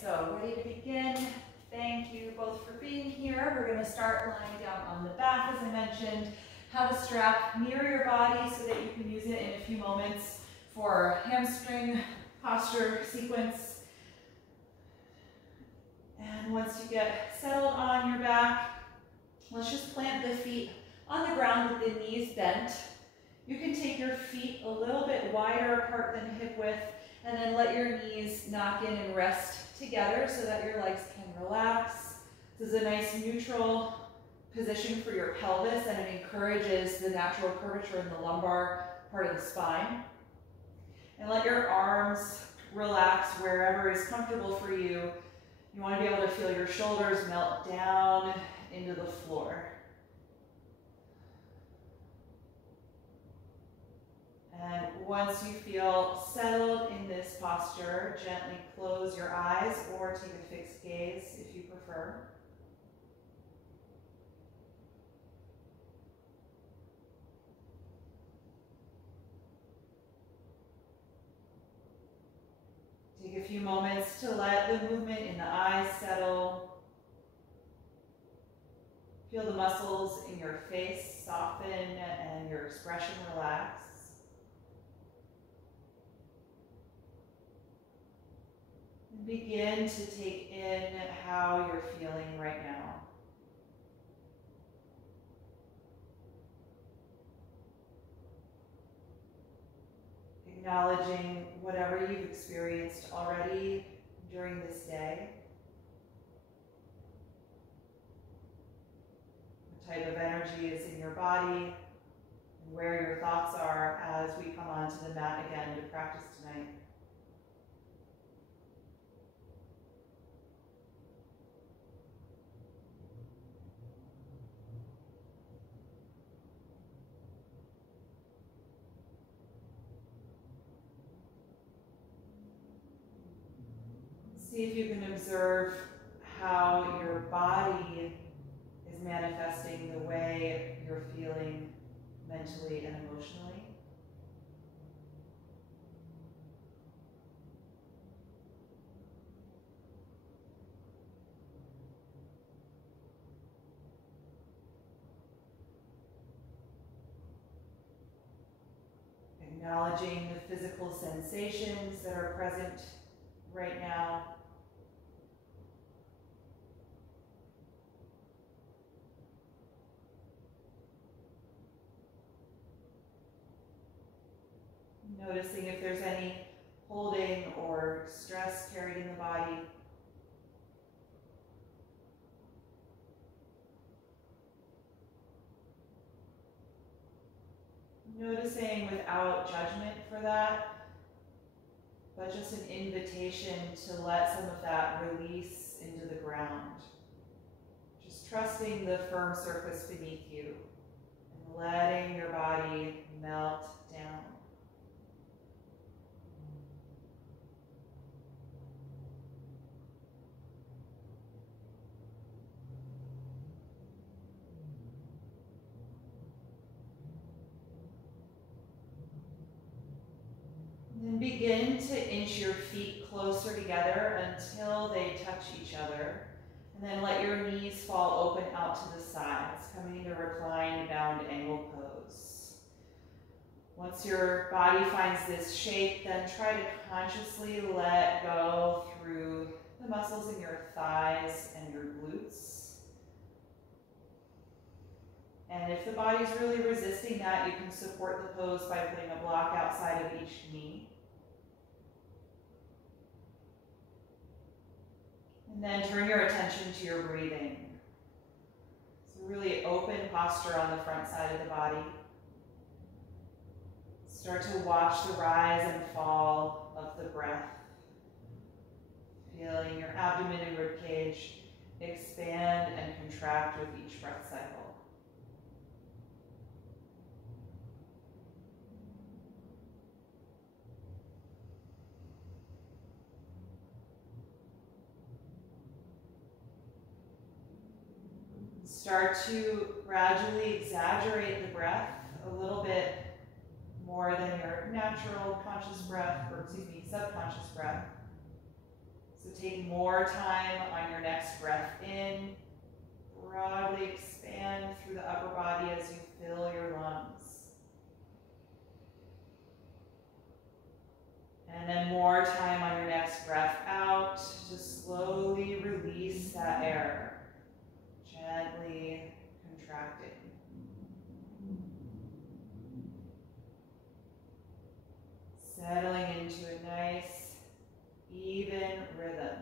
so ready to begin. Thank you both for being here. We're going to start lying down on the back, as I mentioned. Have a strap near your body so that you can use it in a few moments for hamstring posture sequence. And once you get settled on your back, let's just plant the feet on the ground with the knees bent. You can take your feet a little bit wider apart than hip width, and then let your knees knock in and rest together so that your legs can relax. This is a nice neutral position for your pelvis, and it encourages the natural curvature in the lumbar part of the spine. And let your arms relax wherever is comfortable for you. You want to be able to feel your shoulders melt down into the floor. And once you feel settled in this posture, gently close your eyes or take a fixed gaze if you prefer. Take a few moments to let the movement in the eyes settle. Feel the muscles in your face soften and your expression relax. And begin to take in how you're feeling right now. Acknowledging whatever you've experienced already during this day. What type of energy is in your body, and where your thoughts are as we come onto the mat again to practice tonight. See if you can observe how your body is manifesting the way you're feeling mentally and emotionally. Acknowledging the physical sensations that are present right now. Noticing if there's any holding or stress carried in the body. Noticing without judgment for that, but just an invitation to let some of that release into the ground. Just trusting the firm surface beneath you and letting your body melt down. Then begin to inch your feet closer together until they touch each other. And then let your knees fall open out to the sides, coming into reclined bound angle pose. Once your body finds this shape, then try to consciously let go through the muscles in your thighs and your glutes. And if the body's really resisting that, you can support the pose by putting a block outside of each knee. And then turn your attention to your breathing. It's a really open posture on the front side of the body. Start to watch the rise and fall of the breath. Feeling your abdomen and ribcage expand and contract with each breath cycle. Start to gradually exaggerate the breath a little bit more than your natural conscious breath, or subconscious breath. So Take more time on your next breath in. Broadly expand through the upper body as you fill your lungs. And then more time on your next breath out to slowly release that air, gently contracting. Settling into a nice, even rhythm.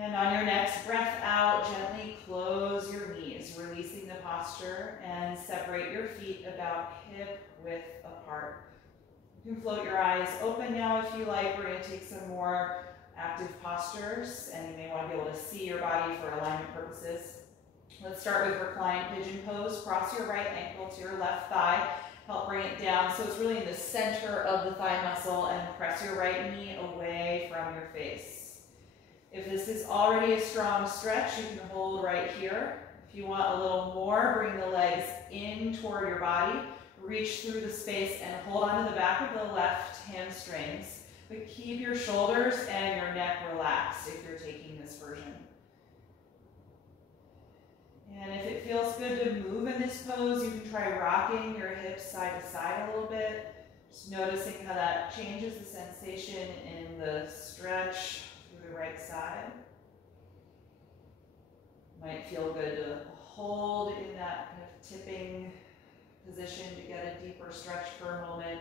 And on your next breath out, gently close your knees, releasing the posture, and separate your feet about hip width apart. You can float your eyes open now if you like. We're going to take some more active postures, and you may want to be able to see your body for alignment purposes. Let's start with reclined pigeon pose. Cross your right ankle to your left thigh. Help bring it down so it's really in the center of the thigh muscle, and press your right knee away from your face. If this is already a strong stretch, you can hold right here. If you want a little more, bring the legs in toward your body, reach through the space and hold onto the back of the left hamstrings. But keep your shoulders and your neck relaxed if you're taking this version. And if it feels good to move in this pose, you can try rocking your hips side to side a little bit. Just noticing how that changes the sensation in the stretch through the right side. Might feel good to hold in that kind of tipping position to get a deeper stretch for a moment.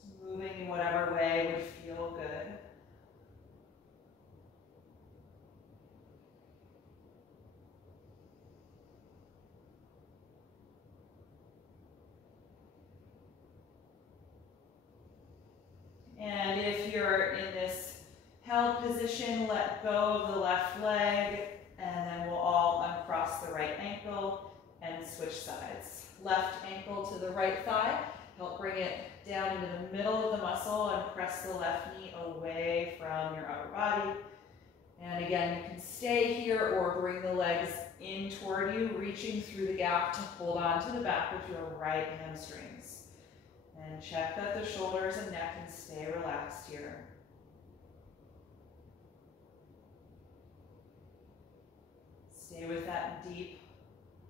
Just moving in whatever way would feel good. And if you're in this held position, let go of the left leg, and then we'll all uncross the right ankle and switch sides. Left ankle to the right thigh, help bring it down into the middle of the muscle and press the left knee away from your upper body. And again, you can stay here or bring the legs in toward you, reaching through the gap to hold on to the back of your right hamstrings. And check that the shoulders and neck can stay relaxed here. Stay with that deep,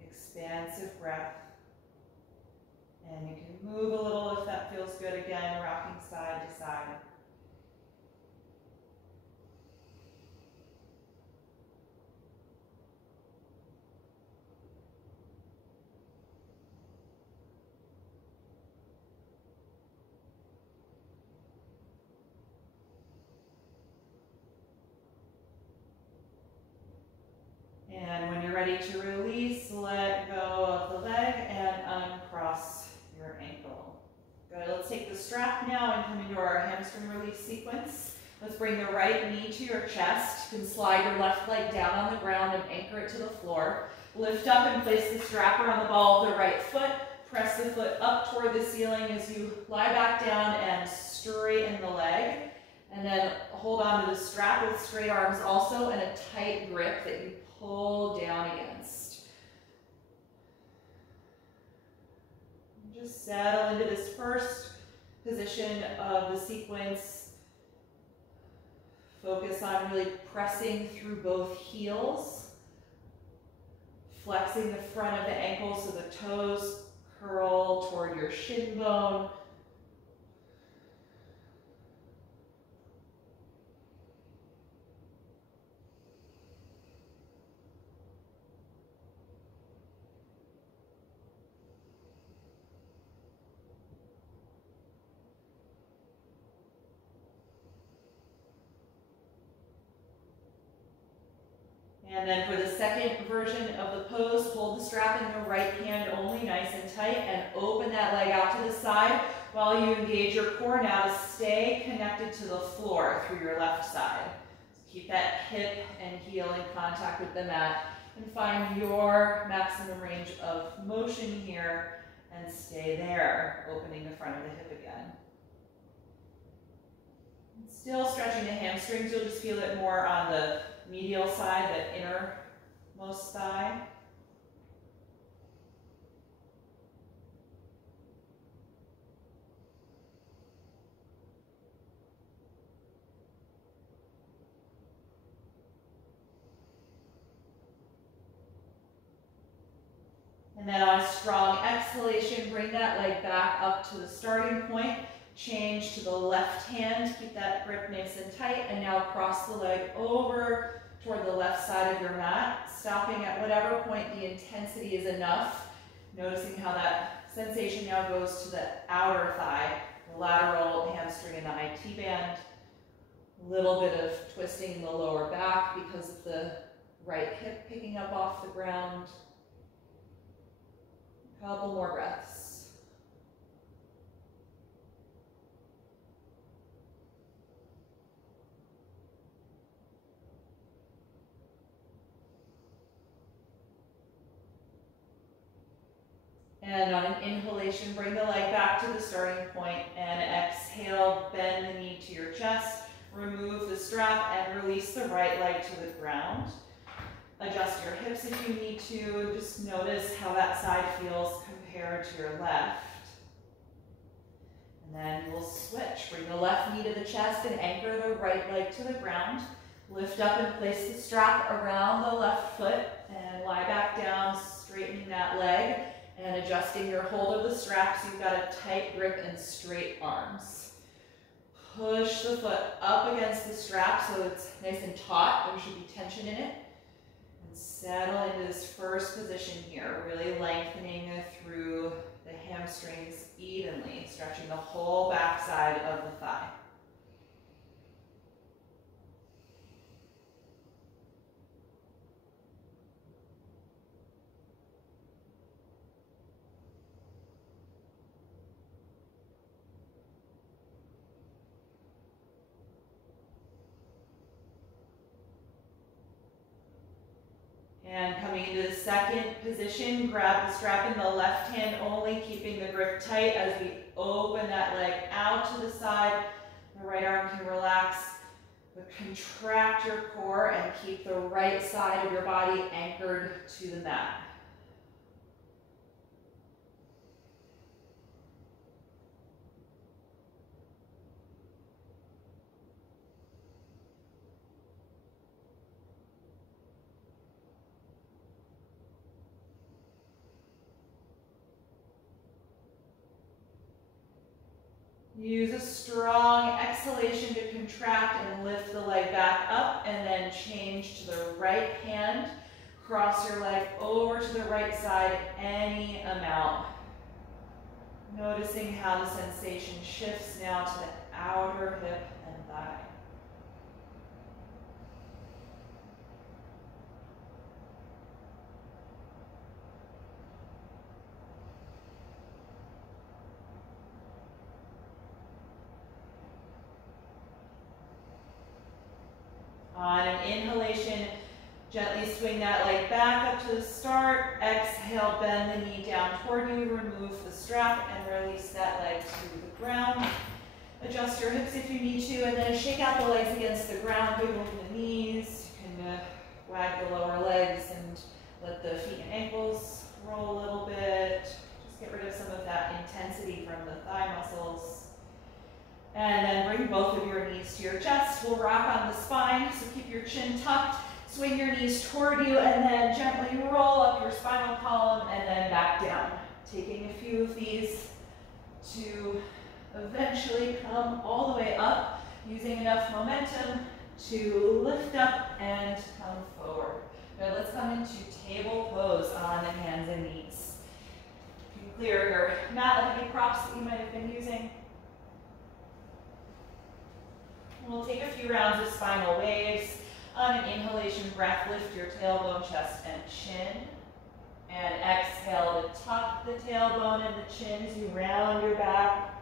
expansive breath. And you can move a little if that feels good again, rocking side to side. And when you're ready to release, let go of the leg and uncross your ankle. Good, let's take the strap now and come into our hamstring release sequence. Let's bring the right knee to your chest. You can slide your left leg down on the ground and anchor it to the floor. Lift up and place the strap around the ball of the right foot. Press the foot up toward the ceiling as you lie back down and straighten the leg. And then hold on to the strap with straight arms also and a tight grip that you pull down against. Just settle into this first position of the sequence. Focus on really pressing through both heels, flexing the front of the ankle so the toes curl toward your shin bone. And then for the second version of the pose, hold the strap in your right hand only, nice and tight, and open that leg out to the side while you engage your core now to stay connected to the floor through your left side. Keep that hip and heel in contact with the mat and find your maximum range of motion here and stay there, opening the front of the hip again. Still stretching the hamstrings, you'll just feel it more on the medial side, the innermost thigh. And then on a strong exhalation, bring that leg back up to the starting point. Change to the left hand, keep that grip nice and tight, and now cross the leg over toward the left side of your mat, stopping at whatever point the intensity is enough. Noticing how that sensation now goes to the outer thigh, the lateral hamstring and the IT band. A little bit of twisting in the lower back because of the right hip picking up off the ground. A couple more breaths. And on an inhalation, bring the leg back to the starting point and exhale, bend the knee to your chest, remove the strap and release the right leg to the ground. Adjust your hips if you need to, and just notice how that side feels compared to your left. And then we'll switch. Bring the left knee to the chest and anchor the right leg to the ground. Lift up and place the strap around the left foot and lie back down, straightening that leg and adjusting your hold of the strap so you've got a tight grip and straight arms. Push the foot up against the strap so it's nice and taut. There should be tension in it. Settle into this first position here, really lengthening through the hamstrings evenly, stretching the whole back side of the thigh. And coming into the second position, grab the strap in the left hand only, keeping the grip tight as we open that leg out to the side. The right arm can relax, but contract your core and keep the right side of your body anchored to the mat. Use a strong exhalation to contract and lift the leg back up, and then change to the right hand. Cross your leg over to the right side any amount. Noticing how the sensation shifts now to the outer hip and thigh. On an inhalation, gently swing that leg back up to the start. Exhale, bend the knee down toward you. Remove the strap and release that leg to the ground. Adjust your hips if you need to, and then shake out the legs against the ground. Big open the knees. You can wag the lower legs and let the feet and ankles roll a little bit. Just get rid of some of that intensity from the thigh muscles. And then bring both of your knees to your chest. We'll rock on the spine, so keep your chin tucked. Swing your knees toward you, and then gently roll up your spinal column and then back down. Taking a few of these to eventually come all the way up, using enough momentum to lift up and come forward. Now let's come into table pose on the hands and knees. You can clear your mat of any props that you might have been using. We'll take a few rounds of spinal waves. On an inhalation breath, lift your tailbone, chest, and chin. And exhale to tuck the tailbone and the chin as you round your back,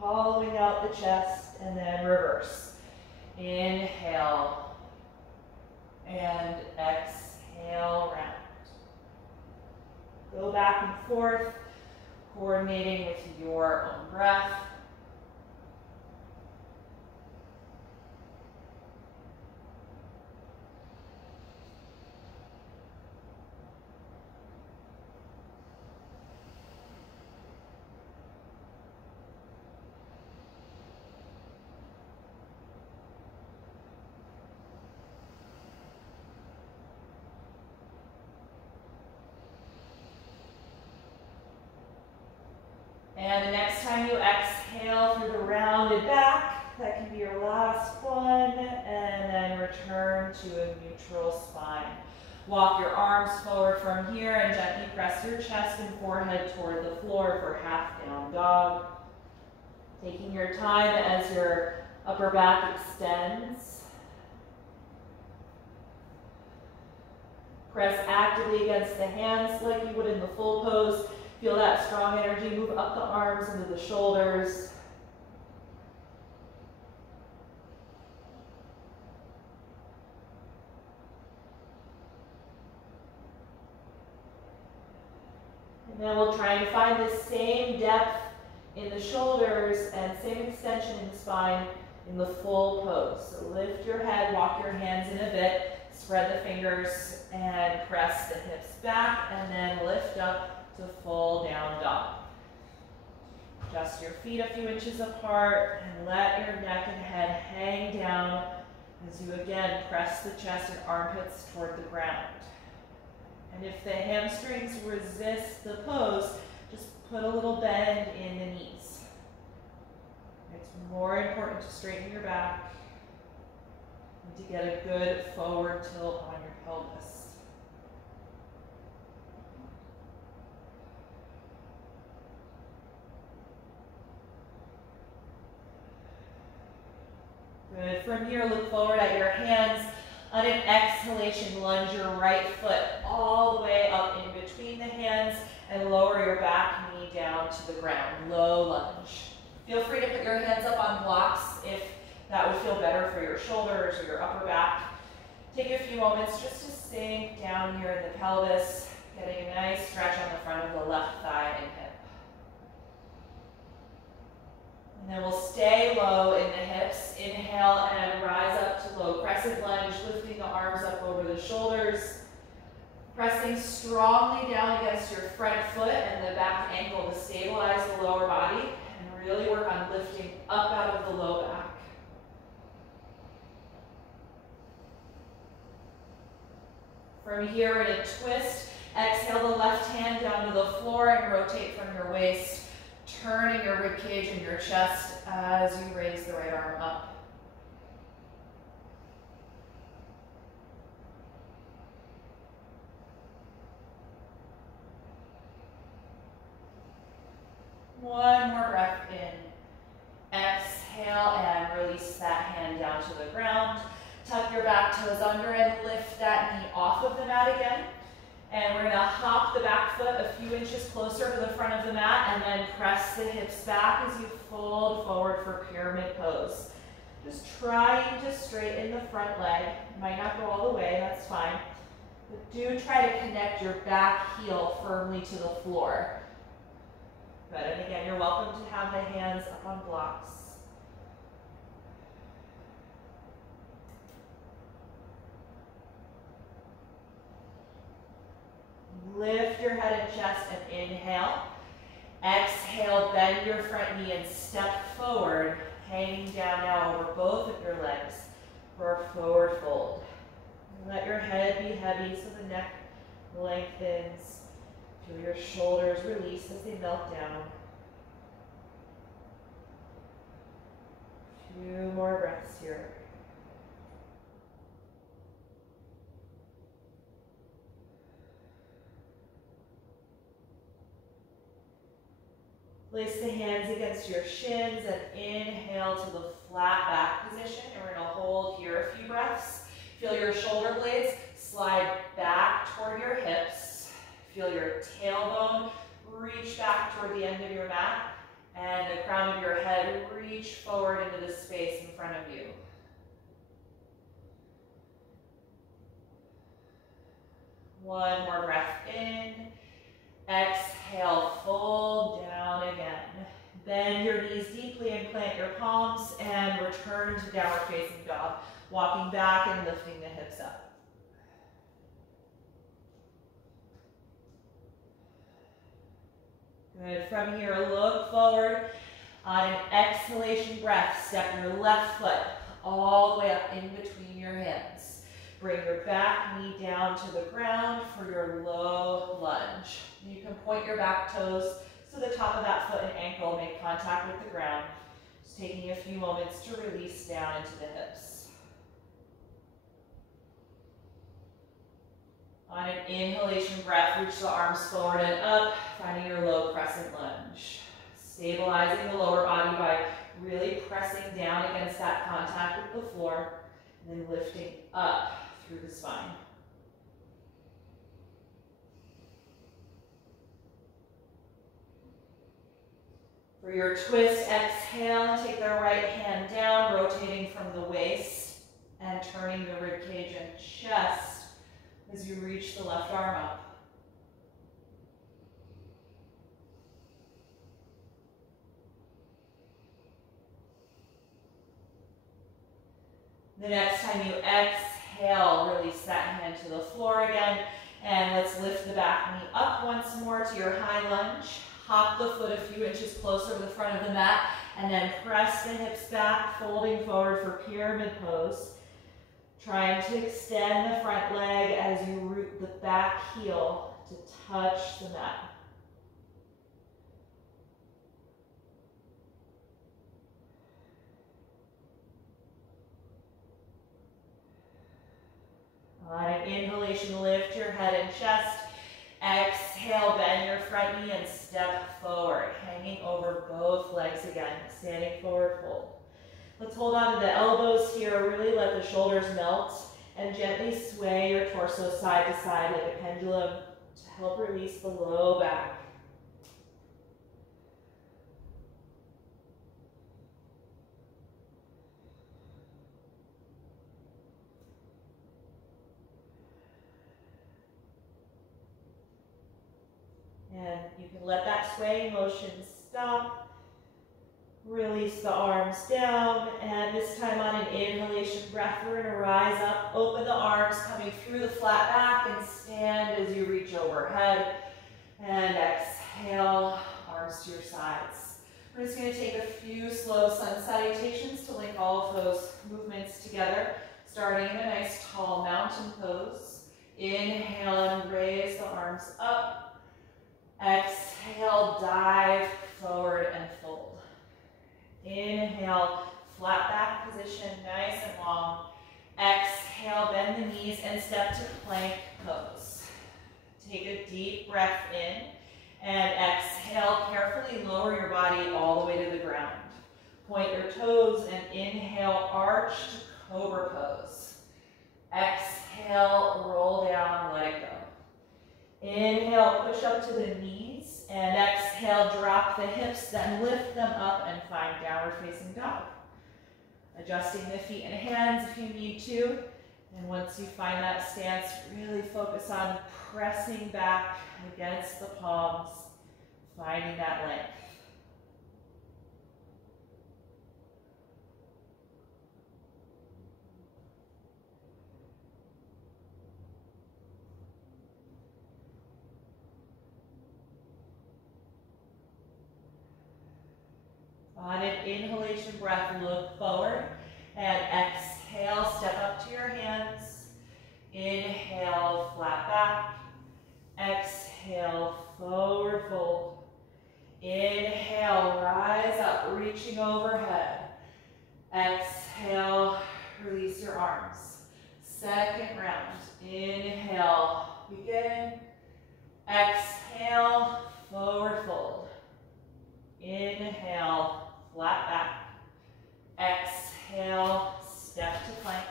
hollowing out the chest, and then reverse. Inhale, And exhale, round. Go back and forth, coordinating with your own breath. And the next time you exhale through the rounded back, that can be your last one, and then return to a neutral spine. Walk your arms forward from here and gently press your chest and forehead toward the floor for half down dog. Taking your time as your upper back extends. Press actively against the hands like you would in the full pose. Feel that strong energy move up the arms into the shoulders. And then we'll try and find the same depth in the shoulders and same extension in the spine in the full pose. So lift your head, walk your hands in a bit, spread the fingers and press the hips back, and then lift up to full down dog. Adjust your feet a few inches apart and let your neck and head hang down as you again press the chest and armpits toward the ground. And if the hamstrings resist the pose, just put a little bend in the knees. It's more important to straighten your back and to get a good forward tilt on your pelvis. Good. From here, look forward at your hands. On an exhalation, lunge your right foot all the way up in between the hands and lower your back knee down to the ground. Low lunge. Feel free to put your hands up on blocks if that would feel better for your shoulders or your upper back. Take a few moments just to sink down here in the pelvis, getting a nice stretch on the front of the left thigh and hip. And then we'll stay low in the hips. Inhale and rise up to low crescent lunge, lifting the arms up over the shoulders. Pressing strongly down against your front foot and the back ankle to stabilize the lower body and really work on lifting up out of the low back. From here, in a twist, exhale the left hand down to the floor and rotate from your waist, turning your rib cage and your chest as you raise the right arm up. One more breath in. Exhale and release that hand down to the ground. Tuck your back toes under and lift that knee off of the mat again. And we're going to hop the back foot a few inches closer to the front of the mat and then press the hips back as you fold forward for pyramid pose. Just trying to straighten the front leg. Might not go all the way, that's fine. But do try to connect your back heel firmly to the floor. Good, and again, you're welcome to have the hands up on blocks. Lift your head and chest and inhale. Exhale, bend your front knee and step forward, hanging down now over both of your legs for a forward fold. Let your head be heavy so the neck lengthens. Feel your shoulders release as they melt down. A few more breaths here. Place the hands against your shins and inhale to the flat back position. And we're going to hold here a few breaths. Feel your shoulder blades slide back toward your hips. Feel your tailbone reach back toward the end of your mat. And the crown of your head reach forward into the space in front of you. One more breath in. Exhale, fold down again. Bend your knees deeply and plant your palms and return to downward facing dog. Walking back and lifting the hips up. Good. From here, look forward. On an exhalation breath, step your left foot all the way up in between your hands. Bring your back knee down to the ground for your low lunge. You can point your back toes so the top of that foot and ankle make contact with the ground. Just taking a few moments to release down into the hips. On an inhalation breath, reach the arms forward and up, finding your low crescent lunge. Stabilizing the lower body by really pressing down against that contact with the floor, and then lifting up through the spine. For your twist, exhale and take the right hand down, rotating from the waist and turning the rib cage and chest as you reach the left arm up. The next time you exhale, release that hand to the floor again, and let's lift the back knee up once more to your high lunge. Hop the foot a few inches closer to the front of the mat, and then press the hips back, folding forward for pyramid pose. Trying to extend the front leg as you root the back heel to touch the mat. On an inhalation, lift your head and chest. Exhale, bend your front knee and step forward, hanging over both legs again, standing forward fold. Let's hold on to the elbows here, really let the shoulders melt, and gently sway your torso side to side like a pendulum to help release the low back. And you can let that swaying motion stop. Release the arms down, and this time on an inhalation breath, we're going to rise up, open the arms coming through the flat back, and stand as you reach overhead. And exhale, arms to your sides. We're just going to take a few slow sun salutations to link all of those movements together, starting in a nice tall mountain pose. Inhale and raise the arms up. Exhale, dive forward and fold. Inhale, flat back position, nice and long. Exhale, bend the knees and step to plank pose. Take a deep breath in and exhale, carefully lower your body all the way to the ground. Point your toes and inhale, arch to Cobra pose. Exhale, roll down, let it go. Inhale, push up to the knees, and exhale, drop the hips, then lift them up and find downward facing dog. Adjusting the feet and hands if you need to, and once you find that stance, really focus on pressing back against the palms, finding that length. On an inhalation breath, look forward and exhale, step up to your hands. Inhale, flat back. Exhale, forward fold. Inhale, rise up, reaching overhead. Exhale, release your arms. Second round. Inhale, begin. Exhale, forward fold. Inhale, flat back. Exhale, step to plank.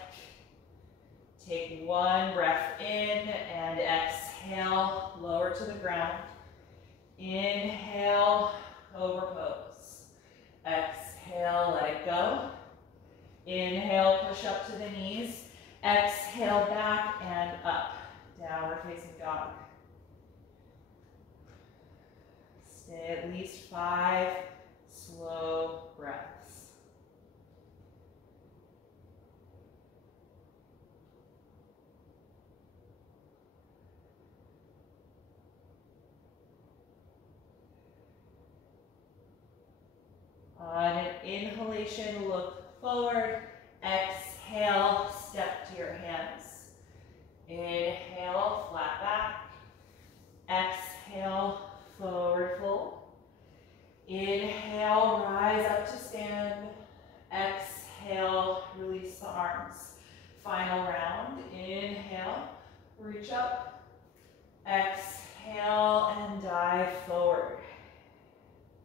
Take one breath in and exhale, lower to the ground. Inhale, Cobra pose. Exhale, let it go. Inhale, push up to the knees. Exhale, back and up. downward facing dog. Stay at least 5 slow breaths. On an inhalation, look forward. Exhale, step to your hands. Inhale, flat back. Exhale, forward fold. Inhale, rise up to stand. Exhale, release the arms. Final round. Inhale, reach up. Exhale, and dive forward.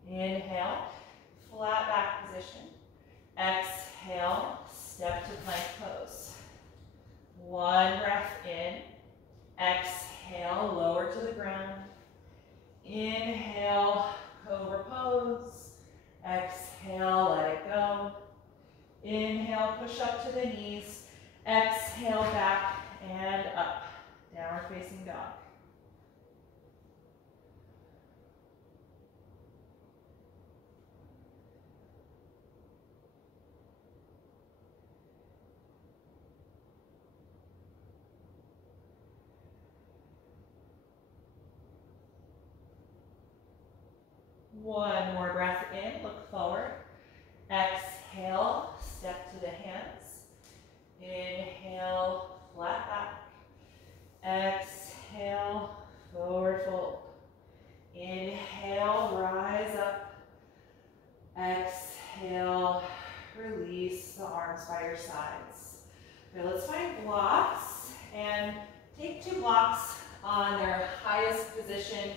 Inhale, flat back position. Exhale, step to plank pose. One breath in. Exhale, lower to the ground. Inhale, Cobra pose. Exhale, let it go. Inhale, push up to the knees. Exhale, back and up. Downward facing dog. One more breath in, look forward. Exhale, step to the hands. Inhale, flat back. Exhale, forward fold. Inhale, rise up. Exhale, release the arms by your sides. Okay, let's find blocks and take 2 blocks on their highest position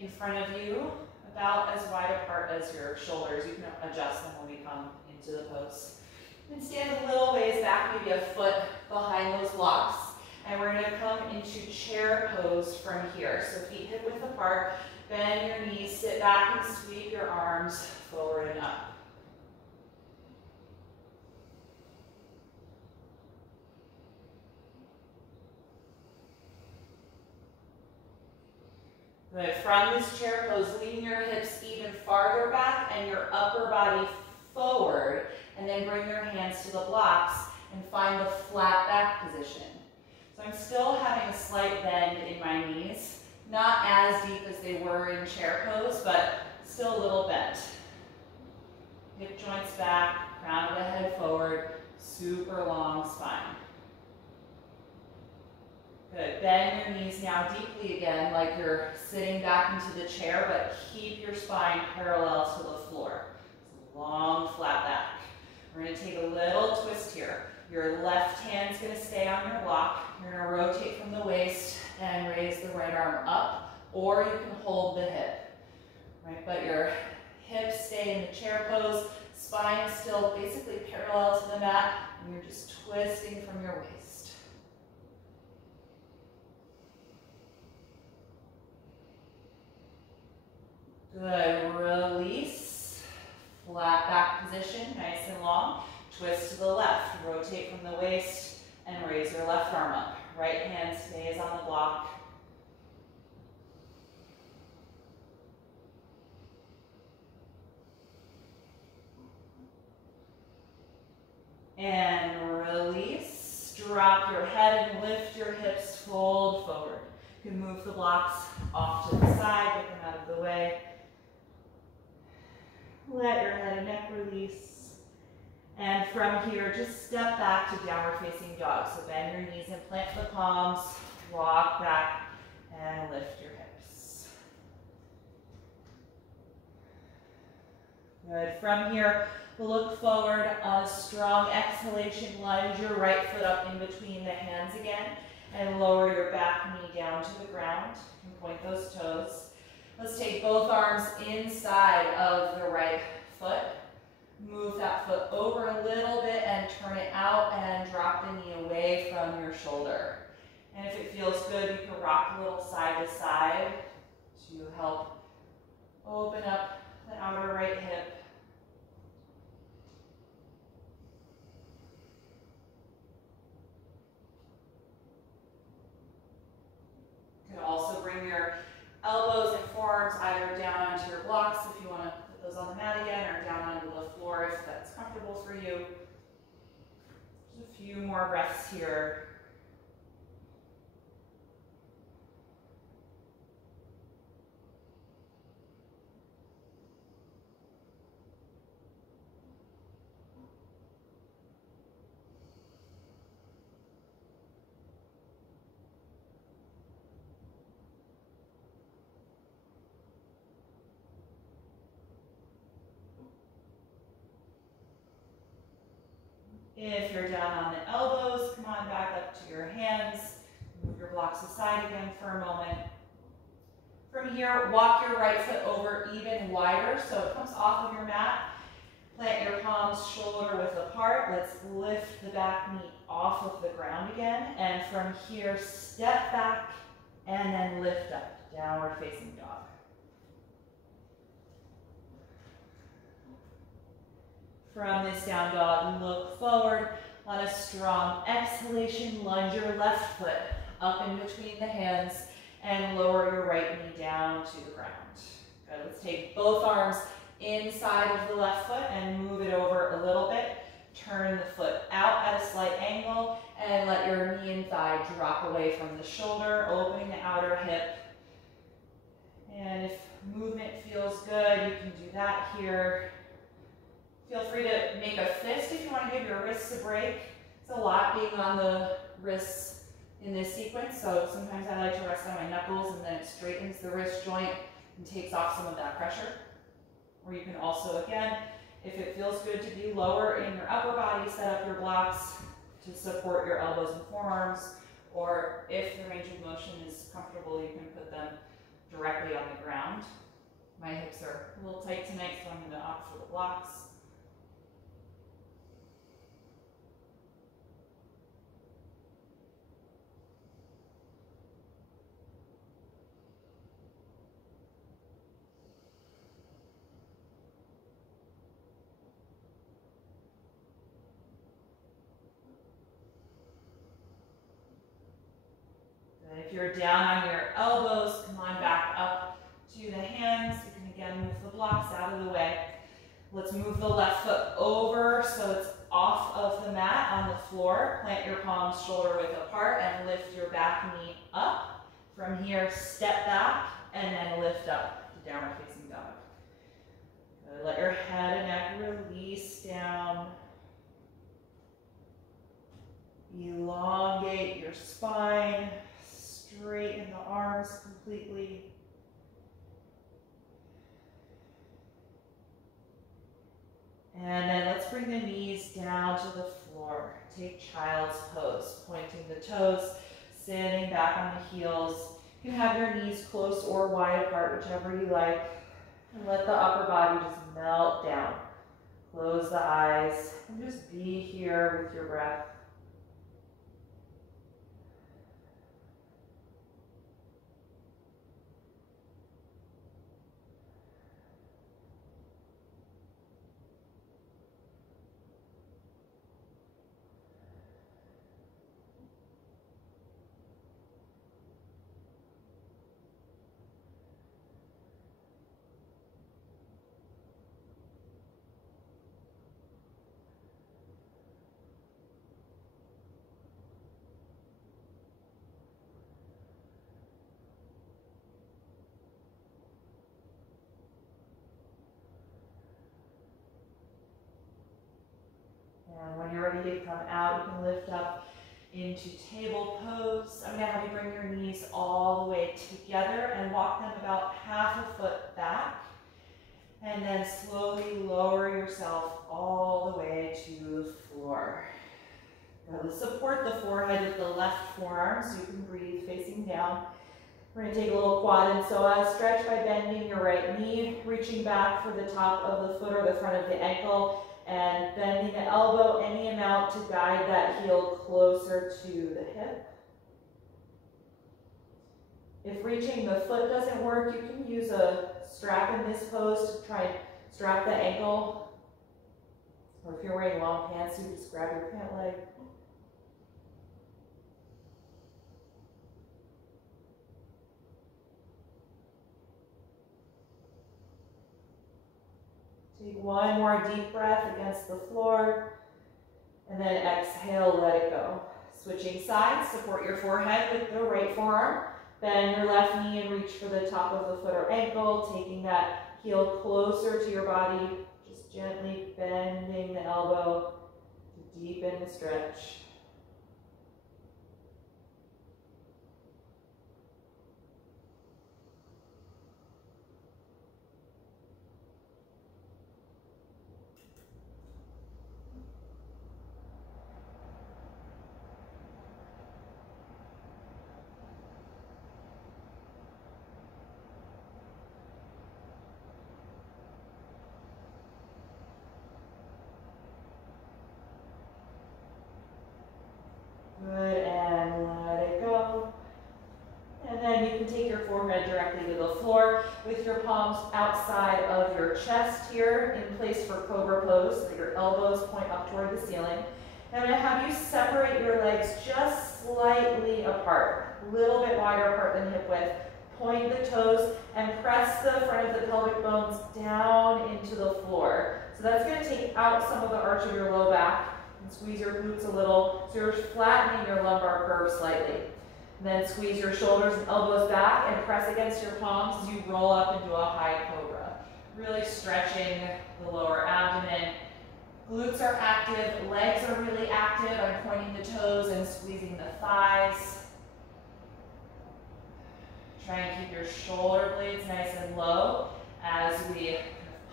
in front of you, about as wide apart as your shoulders. You can adjust them when we come into the pose. And stand a little ways back, maybe a foot behind those blocks. And we're going to come into chair pose from here. So feet hip width apart, bend your knees, sit back and sweep your arms forward and up. Good. From this chair pose, lean your hips even farther back and your upper body forward, and then bring your hands to the blocks and find the flat back position. So I'm still having a slight bend in my knees, not as deep as they were in chair pose, but still a little bent. Hip joints back, crown of the head forward, super long spine. Good. Bend your knees now deeply again, like you're sitting back into the chair, but keep your spine parallel to the floor. Long, flat back. We're going to take a little twist here. Your left hand's going to stay on your block. You're going to rotate from the waist and raise the right arm up, or you can hold the hip. Right? But your hips stay in the chair pose. Spine is still basically parallel to the mat, and you're just twisting from your waist. Good. Release. Flat back position, nice and long. Twist to the left. Rotate from the waist and raise your left arm up. Right hand stays on the block. And release. Drop your head and lift your hips, fold forward. You can move the blocks off to the side, get them out of the way. Let your head and neck release. And from here, just step back to downward facing dog. So bend your knees and plant the palms, walk back, and lift your hips. Good. From here, we'll look forward on a strong exhalation, lunge your right foot up in between the hands again, and lower your back knee down to the ground. And point those toes. Let's take both arms inside of the right foot. Move that foot over a little bit and turn it out and drop the knee away from your shoulder. And if it feels good, you can rock a little side to side to help open up the outer right hip. your elbows and forearms either down onto your blocks if you want to put those on the mat again, or down onto the floor if that's comfortable for you. Just a few more breaths here. If you're down on the elbows, come on back up to your hands. Move your blocks aside again for a moment. From here, walk your right foot over even wider so it comes off of your mat. Plant your palms shoulder width apart. Let's lift the back knee off of the ground again. And from here, step back and then lift up, downward facing dog. From this down dog, look forward. On a strong exhalation, lunge your left foot up in between the hands and lower your right knee down to the ground. Good. Let's take both arms inside of the left foot and move it over a little bit. Turn the foot out at a slight angle and let your knee and thigh drop away from the shoulder, opening the outer hip. And if movement feels good, you can do that here. Feel free to make a fist if you want to give your wrists a break. It's a lot being on the wrists in this sequence, so sometimes I like to rest on my knuckles and then it straightens the wrist joint and takes off some of that pressure. Or you can also, again, if it feels good to be lower in your upper body, set up your blocks to support your elbows and forearms, or if the range of motion is comfortable, you can put them directly on the ground. My hips are a little tight tonight, so I'm going to opt for the blocks. If you're down on your elbows, come on back up to the hands. You can again move the blocks out of the way. Let's move the left foot over so it's off of the mat on the floor. Plant your palms shoulder width apart and lift your back knee up. From here, step back and then lift up to downward facing dog. Good. Let your head and neck release down. Elongate your spine. Straighten the arms completely. And then let's bring the knees down to the floor. Take child's pose, pointing the toes, standing back on the heels. You can have your knees close or wide apart, whichever you like. And let the upper body just melt down. Close the eyes and just be here with your breath. And when you're ready to come out, you can lift up into table pose. I'm going to have you bring your knees all the way together and walk them about half a foot back. And then slowly lower yourself all the way to the floor. Now let's support the forehead with the left forearm so you can breathe facing down. We're going to take a little quad and psoas stretch by bending your right knee, reaching back for the top of the foot or the front of the ankle, and bending the elbow any amount to guide that heel closer to the hip. If reaching the foot doesn't work, you can use a strap in this pose to try and strap the ankle. Or if you're wearing long pants, you just grab your pant leg. Take one more deep breath against the floor, and then exhale, let it go. Switching sides, support your forehead with the right forearm. Bend your left knee and reach for the top of the foot or ankle, taking that heel closer to your body, just gently bending the elbow to deepen the stretch. Good, and let it go. And then you can take your forehead directly to the floor with your palms outside of your chest here in place for Cobra Pose, so that your elbows point up toward the ceiling. And I'm going to have you separate your legs just slightly apart, a little bit wider apart than hip width. Point the toes and press the front of the pelvic bones down into the floor. So that's going to take out some of the arch of your low back and squeeze your glutes a little, so you're flattening your lumbar curve slightly. And then squeeze your shoulders and elbows back and press against your palms as you roll up into a high cobra. Really stretching the lower abdomen. Glutes are active, legs are really active. I'm pointing the toes and squeezing the thighs. Try and keep your shoulder blades nice and low as we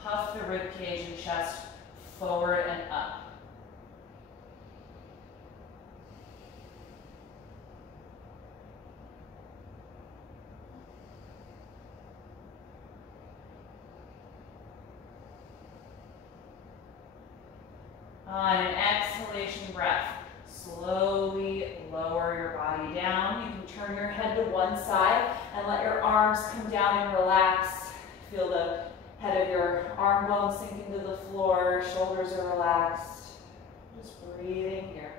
puff the rib cage and chest forward and up. On an exhalation breath, slowly lower your body down. You can turn your head to one side and let your arms come down and relax. Feel the head of your arm bone sink into the floor, shoulders are relaxed. Just breathing here.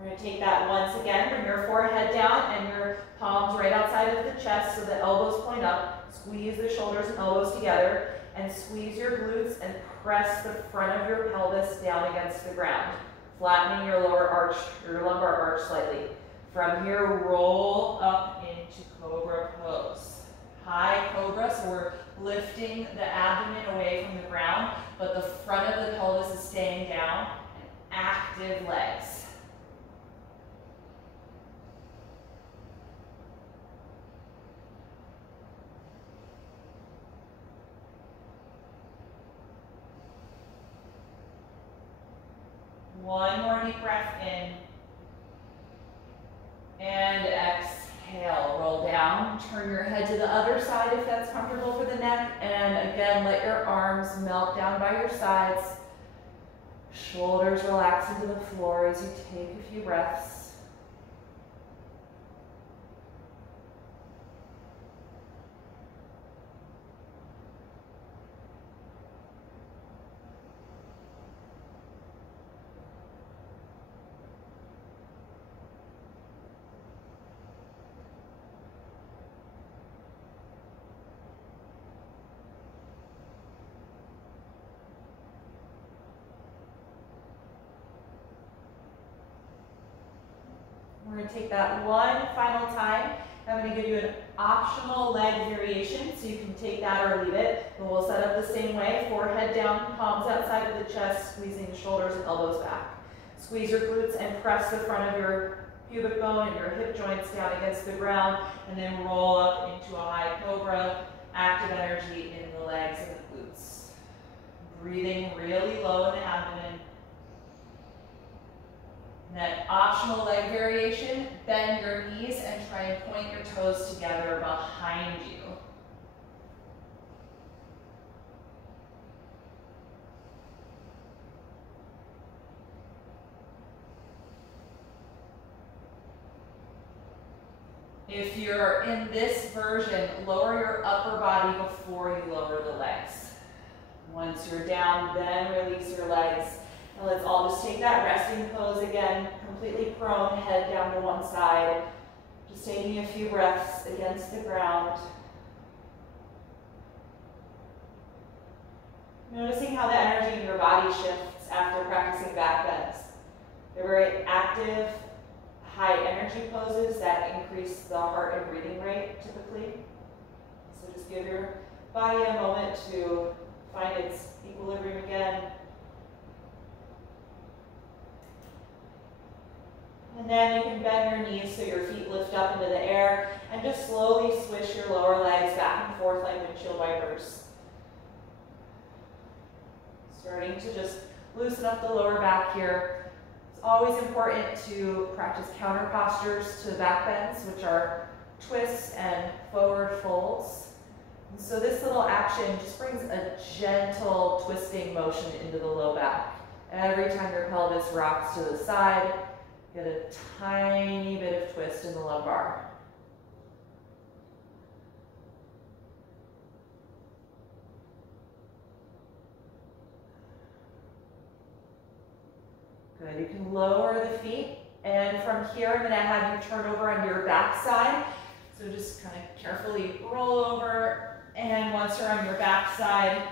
We're going to take that once again. Bring your forehead down and your palms right outside of the chest so the elbows point up. Squeeze the shoulders and elbows together and squeeze your glutes and press the front of your pelvis down against the ground, flattening your lower arch, your lumbar arch slightly. From here, roll up into Cobra Pose. High Cobra, so we're lifting the abdomen away from the ground, but the front of the pelvis is staying down, and active legs. One more deep breath in. And exhale, roll down. Turn your head to the other side if that's comfortable for the neck. And again, let your arms melt down by your sides. Shoulders relax into the floor as you take a few breaths. We're going to take that one final time. I'm going to give you an optional leg variation, so you can take that or leave it. But we'll set up the same way. Forehead down, palms outside of the chest, squeezing the shoulders and elbows back. Squeeze your glutes and press the front of your pubic bone and your hip joints down against the ground, and then roll up into a high cobra. Active energy in the legs and the glutes. Breathing really low in the abdomen. That optional leg variation, bend your knees and try and point your toes together behind you. If you're in this version, lower your upper body before you lower the legs. Once you're down, then release your legs. And let's all just take that resting pose again, completely prone, head down to one side. Just taking a few breaths against the ground. Noticing how the energy in your body shifts after practicing back bends. They're very active, high energy poses that increase the heart and breathing rate typically. So just give your body a moment to find its equilibrium again. And then you can bend your knees so your feet lift up into the air and just slowly swish your lower legs back and forth like windshield wipers. Starting to just loosen up the lower back here. It's always important to practice counter postures to back bends, which are twists and forward folds. And so this little action just brings a gentle twisting motion into the low back. Every time your pelvis rocks to the side, get a tiny bit of twist in the lumbar. Good, you can lower the feet, and from here I'm going to have you turn over onto your back side. So just kind of carefully roll over, and once you're on your back side,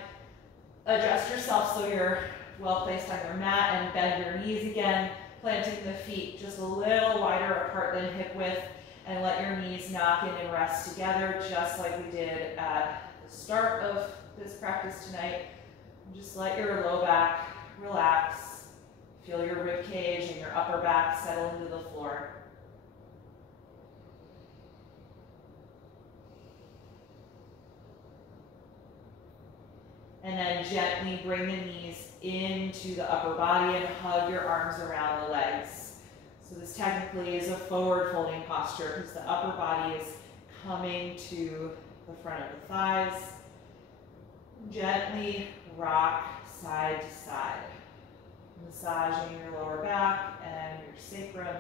adjust yourself so you're well placed on your mat and bend your knees again, planting the feet just a little wider apart than hip width, and let your knees knock in and rest together just like we did at the start of this practice tonight. And just let your low back relax. Feel your rib cage and your upper back settle into the floor. And then gently bring the knees into the upper body and hug your arms around the legs. So this technically is a forward folding posture because the upper body is coming to the front of the thighs. Gently rock side to side, massaging your lower back and your sacrum.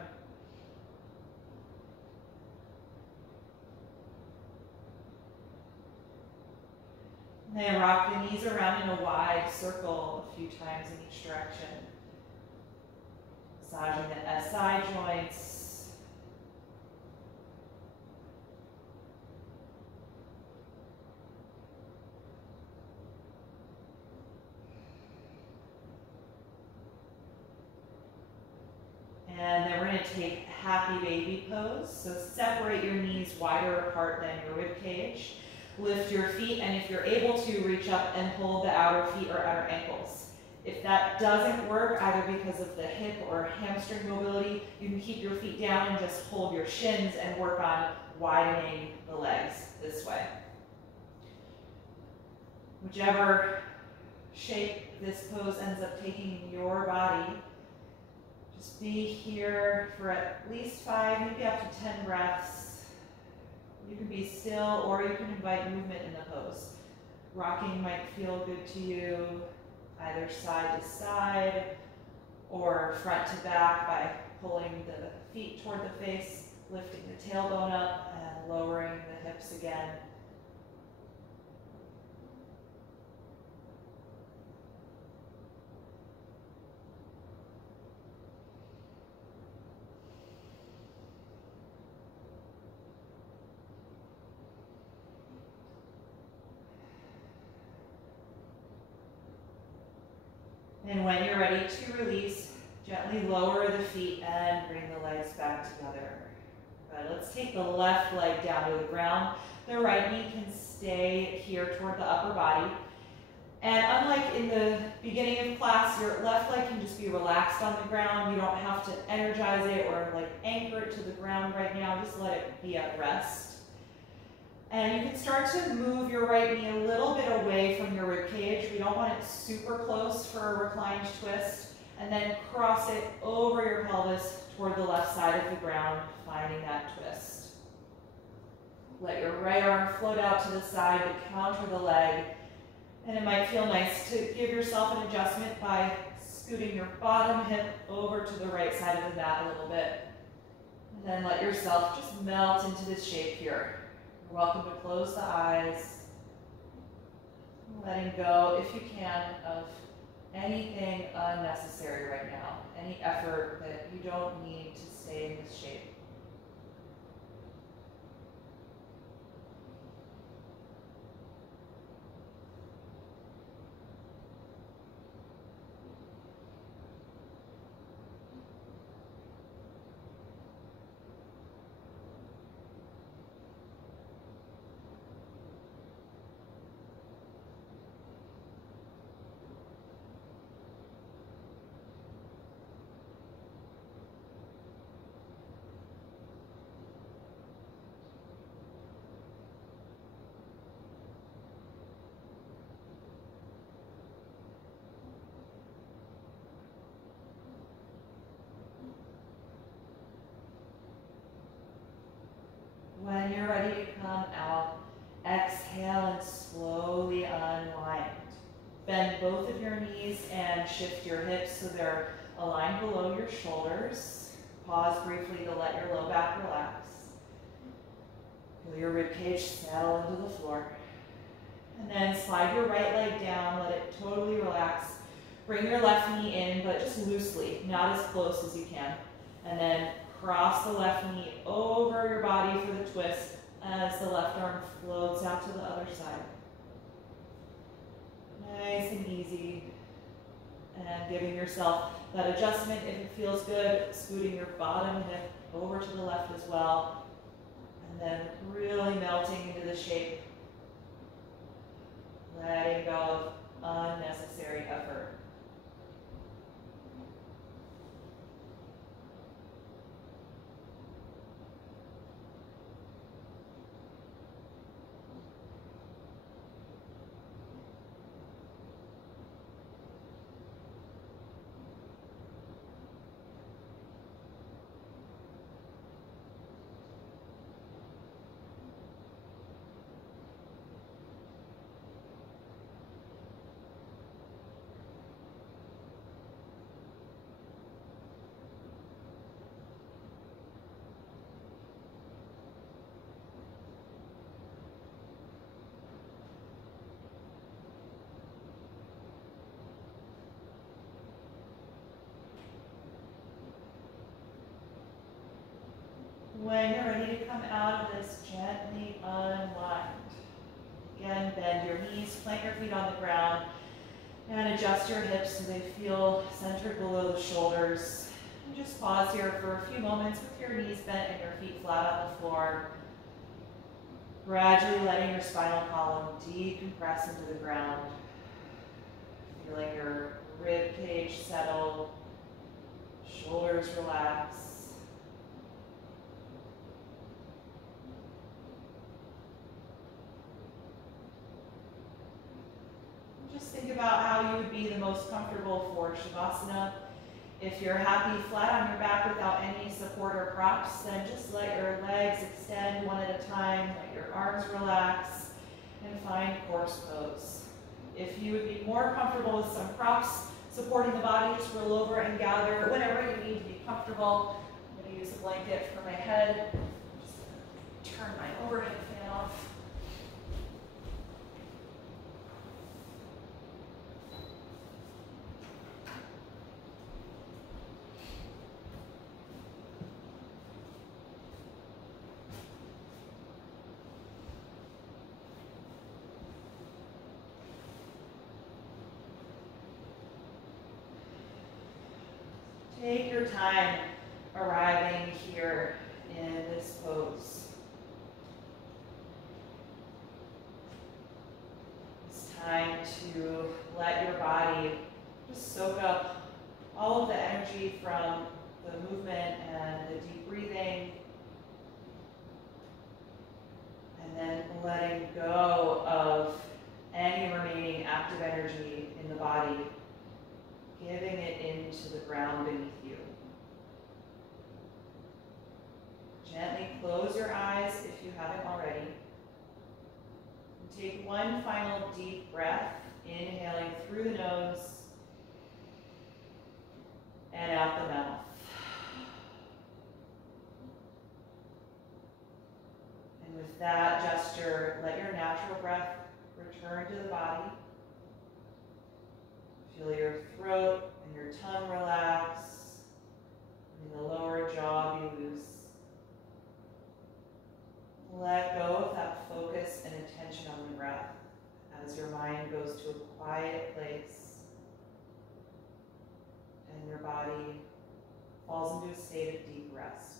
And then rock the knees around in a wide circle a few times in each direction. Massaging the SI joints. And then we're going to take happy baby pose. So separate your knees wider apart than your rib cage. Lift your feet, and if you're able to, reach up and hold the outer feet or outer ankles. If that doesn't work, either because of the hip or hamstring mobility, you can keep your feet down and just hold your shins and work on widening the legs this way. Whichever shape this pose ends up taking in your body, just be here for at least 5, maybe up to 10 breaths. You can be still, or you can invite movement in the pose. Rocking might feel good to you, either side to side or front to back by pulling the feet toward the face, lifting the tailbone up and lowering the hips again. And when you're ready to release, gently lower the feet and bring the legs back together. Good. Let's take the left leg down to the ground. The right knee can stay here toward the upper body. And unlike in the beginning of class, your left leg can just be relaxed on the ground. You don't have to energize it or like anchor it to the ground right now. Just let it be at rest. And you can start to move your right knee a little bit away from your rib cage. We don't want it super close for a reclined twist. And then cross it over your pelvis toward the left side of the ground, finding that twist. Let your right arm float out to the side to counter the leg. And it might feel nice to give yourself an adjustment by scooting your bottom hip over to the right side of the mat a little bit. And then let yourself just melt into this shape here. You're welcome to close the eyes. Letting go, if you can, of anything unnecessary right now. Any effort that you don't need to stay in this shape. When you're ready to come out, exhale and slowly unwind. Bend both of your knees and shift your hips so they're aligned below your shoulders. Pause briefly to let your low back relax. Feel your ribcage settle into the floor. And then slide your right leg down, let it totally relax. Bring your left knee in, but just loosely, not as close as you can. And then cross the left knee over your body for the twist as the left arm floats out to the other side. Nice and easy. And giving yourself that adjustment if it feels good, scooting your bottom hip over to the left as well. And then really melting into the shape. Letting go of unnecessary effort. When you're ready to come out of this, gently unwind. Again, bend your knees, plant your feet on the ground, and adjust your hips so they feel centered below the shoulders. And just pause here for a few moments with your knees bent and your feet flat on the floor. Gradually letting your spinal column decompress into the ground. Feeling your rib cage settle, shoulders relax. Just think about how you would be the most comfortable for Shavasana. If you're happy flat on your back without any support or props, then just let your legs extend one at a time, let your arms relax, and find corpse pose. If you would be more comfortable with some props supporting the body, just roll over and gather whenever you need to be comfortable. I'm going to use a blanket for my head. Just turn my overhead fan off. Take your time arriving here in this pose. It's time to let your body just soak up all of the energy from the movement and the deep breathing. And then letting go of any remaining active energy in the body, giving it into the ground beneath you. Gently close your eyes if you haven't already. And take one final deep breath, inhaling through the nose and out the mouth. falls into a state of deep rest.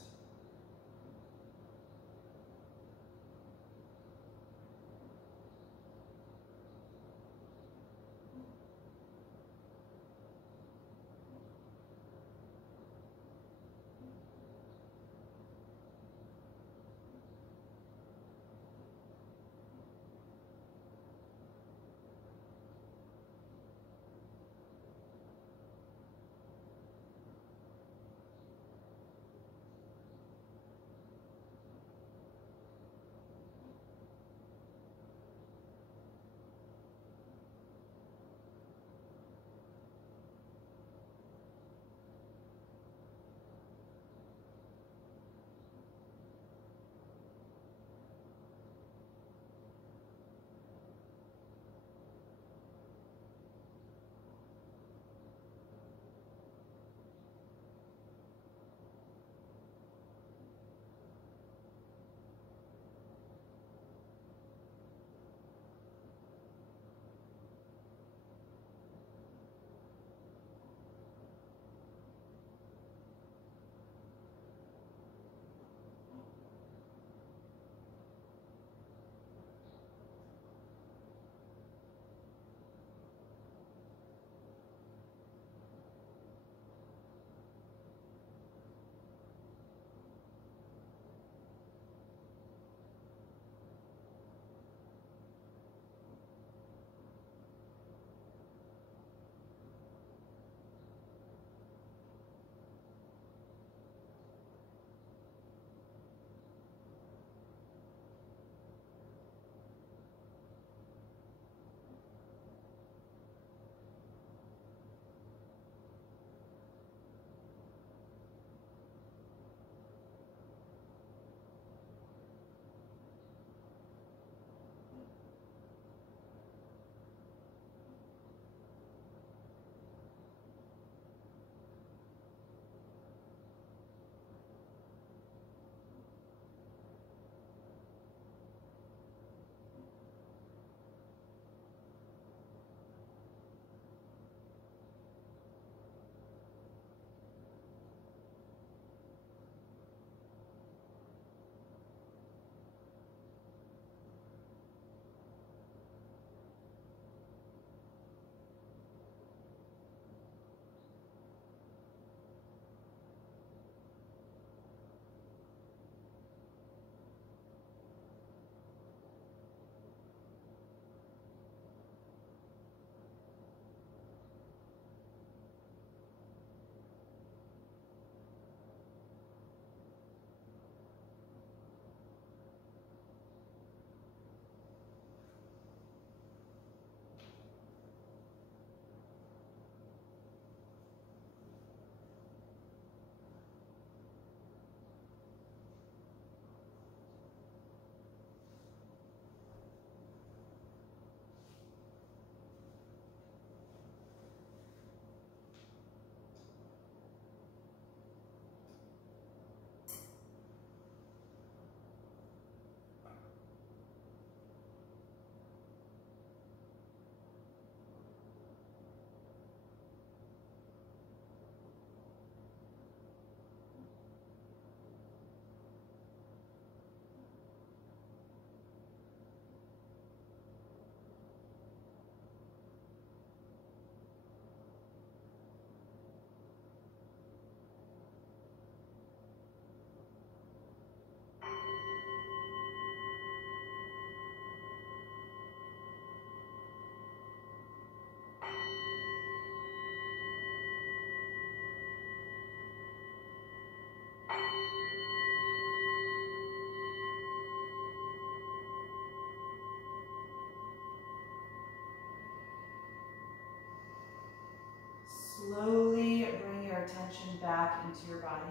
Slowly bring your attention back into your body.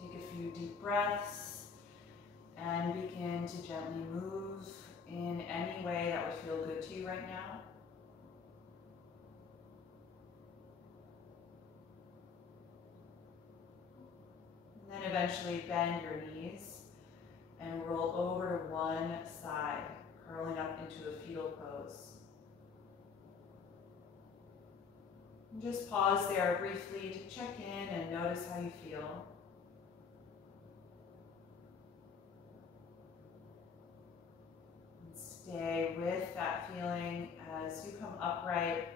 Take a few deep breaths and begin to gently move in any way that would feel good to you right now. And then eventually bend your knees and roll over to one side, curling up into a fetal pose. And just pause there briefly to check in and notice how you feel. And stay with that feeling as you come upright,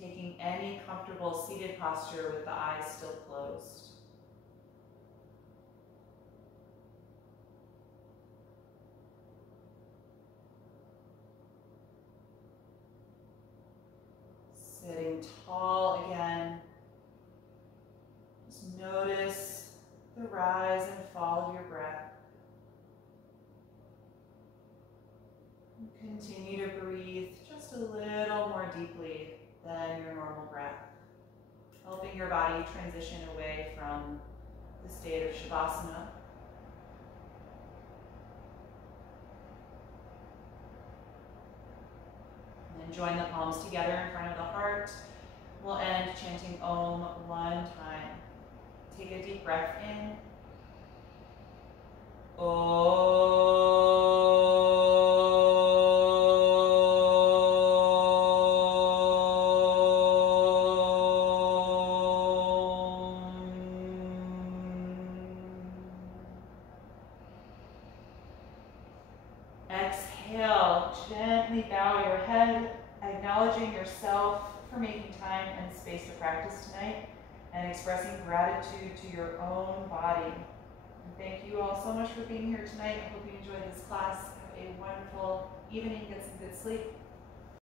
taking any comfortable seated posture with the eyes still closed. Sitting tall again. Just notice the rise and fall of your breath. And continue to breathe just a little more deeply than your normal breath, helping your body transition away from the state of Shavasana. And then join the palms together in front of the heart. We'll end chanting Om one time. Take a deep breath in. Om. Exhale, gently bow your head, acknowledging yourself for making time and space to practice tonight, and expressing gratitude to your own body. And thank you all so much for being here tonight. I hope you enjoyed this class. Have a wonderful evening. Get some good sleep.